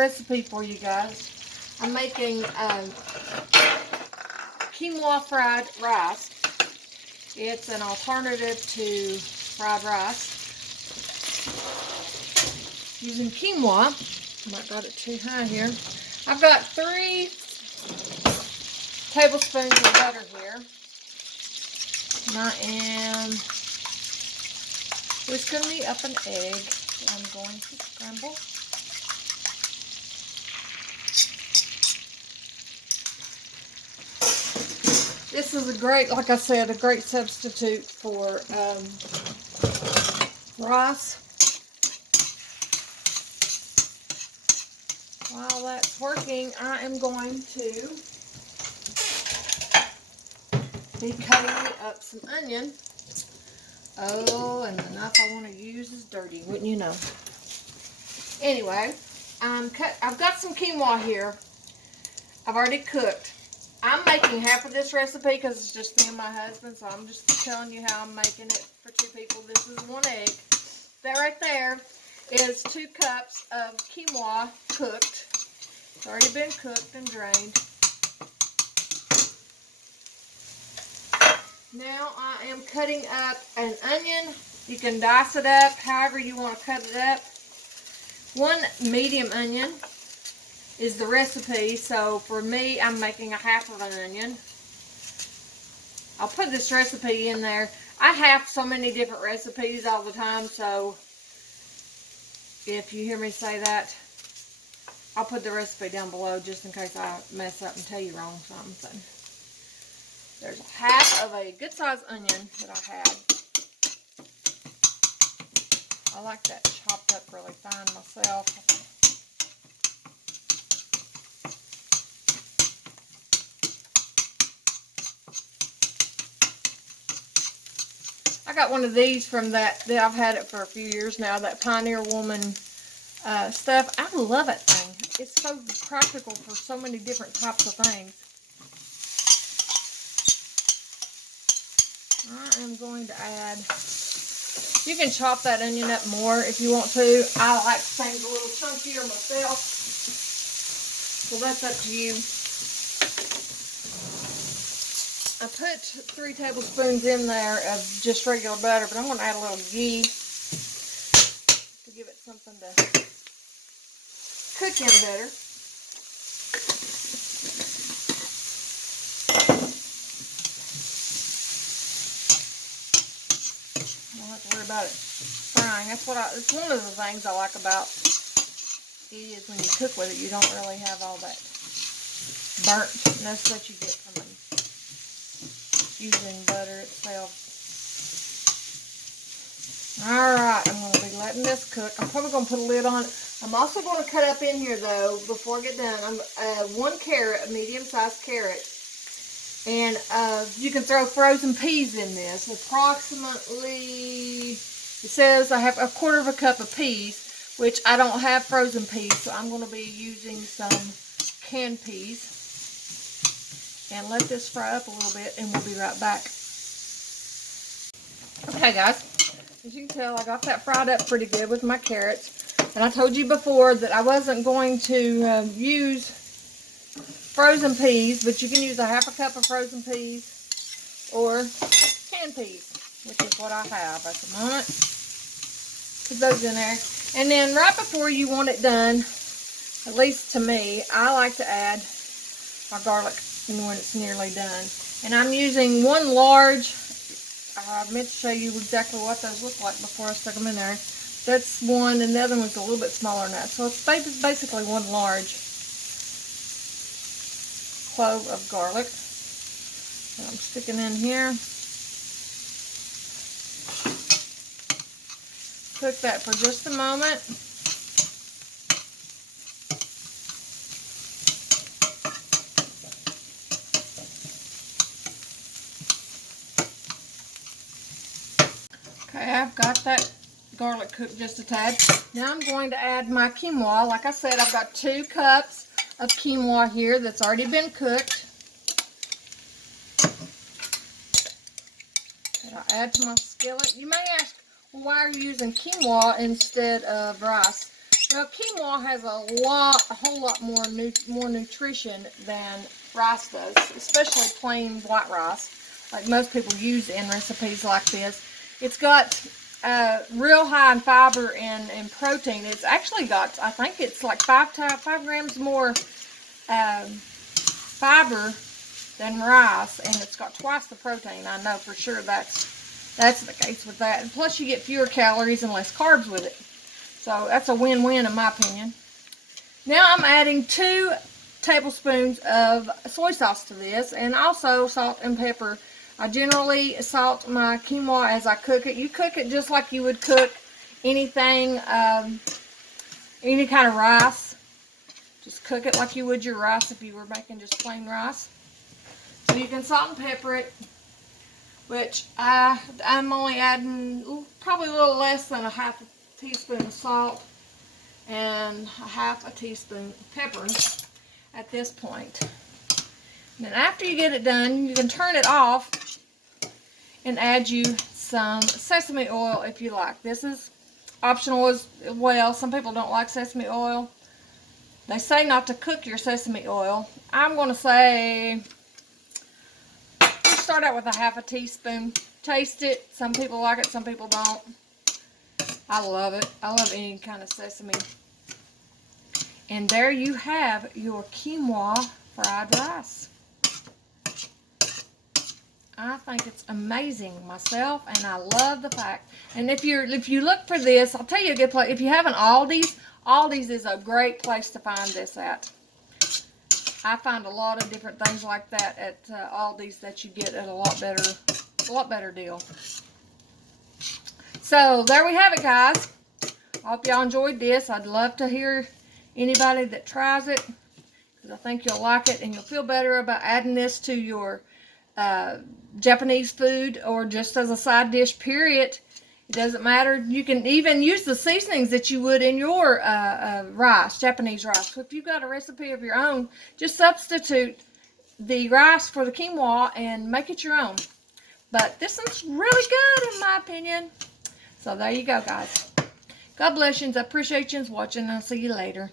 recipe for you guys. I'm making quinoa fried rice. It's an alternative to fried rice. Using quinoa. I might got it too high here. I've got 3 tablespoons of butter here. And I am whisking me up an egg that I'm going to scramble. This is a great, like I said, a great substitute for rice. While that's working, I am going to be cutting up some onion. Oh, and the knife I want to use is dirty, wouldn't you know? Anyway, I've got some quinoa here. I've already cooked. I'm making half of this recipe because it's just me and my husband, so I'm just telling you how I'm making it for 2 people. This is 1 egg. That right there is 2 cups of quinoa cooked. It's already been cooked and drained. Now I am cutting up an onion. You can dice it up however you want to cut it up. 1 medium onion is the recipe, so for me, I'm making a half of an onion. I'll put this recipe in there. I have so many different recipes all the time, so if you hear me say that, I'll put the recipe down below just in case I mess up and tell you wrong something. So there's a half of a good sized onion that I had. I like that chopped up really fine myself. I got one of these from that I've had it for a few years now, that Pioneer Woman stuff. I love that thing. It's so practical for so many different types of things. I am going to add, you can chop that onion up more if you want to. I like things a little chunkier myself, so that's up to you. I put 3 tablespoons in there of just regular butter, but I'm going to add a little ghee to give it something to cook in better. I don't have to worry about it frying. That's one of the things I like about it is when you cook with it, you don't really have all that burntness that you get from it. Using butter itself. Alright, I'm going to be letting this cook. I'm probably going to put a lid on it. I'm also going to cut up in here, though, before I get done. I'm 1 carrot, a medium-sized carrot. And you can throw frozen peas in this. Approximately, it says I have 1/4 cup of peas, which I don't have frozen peas, so I'm going to be using some canned peas. And let this fry up a little bit, and we'll be right back. Okay, guys. As you can tell, I got that fried up pretty good with my carrots. And I told you before that I wasn't going to use frozen peas, but you can use a 1/2 cup of frozen peas or canned peas, which is what I have at the moment. Put those in there. And then right before you want it done, at least to me, I like to add my garlic when it's nearly done. And I'm using 1 large, I meant to show you exactly what those look like before I stuck them in there. That's 1, and the other one's a little bit smaller than that. So it's basically 1 large clove of garlic that I'm sticking in here. Cook that for just a moment. Okay, I've got that garlic cooked just a tad. Now I'm going to add my quinoa. Like I said, I've got 2 cups of quinoa here that's already been cooked. And I'll add to my skillet. You may ask, well, why are you using quinoa instead of rice? Well, quinoa has a whole lot more nutrition than rice does, especially plain white rice, like most people use in recipes like this. It's got real high in fiber and protein. It's actually got, I think it's like 5 grams more fiber than rice, and it's got twice the protein. I know for sure that's the case with that. And plus you get fewer calories and less carbs with it. So that's a win-win in my opinion. Now I'm adding 2 tablespoons of soy sauce to this, and also salt and pepper. I generally salt my quinoa as I cook it. You cook it just like you would cook anything, any kind of rice. Just cook it like you would your rice if you were making just plain rice. So you can salt and pepper it, which I'm only adding probably a little less than a half a teaspoon of salt and a half a teaspoon of pepper at this point. And then after you get it done, you can turn it off and add you some sesame oil if you like. This is optional as well. Some people don't like sesame oil. They say not to cook your sesame oil. I'm going to say start out with a half a teaspoon. Taste it. Some people like it, some people don't. I love it. I love any kind of sesame. And there you have your quinoa fried rice. I think it's amazing myself, and I love the fact. And if you look for this, I'll tell you a good place. If you have an Aldi's is a great place to find this at. I find a lot of different things like that at Aldi's that you get at a lot better deal. So there we have it, guys. I hope y'all enjoyed this. I'd love to hear anybody that tries it, because I think you'll like it and you'll feel better about adding this to your Japanese food or just as a side dish, period. It doesn't matter. You can even use the seasonings that you would in your rice, Japanese rice. So if you've got a recipe of your own, just substitute the rice for the quinoa and make it your own. But this one's really good in my opinion. So there you go, guys. God bless you. I appreciate you watching, and I'll see you later.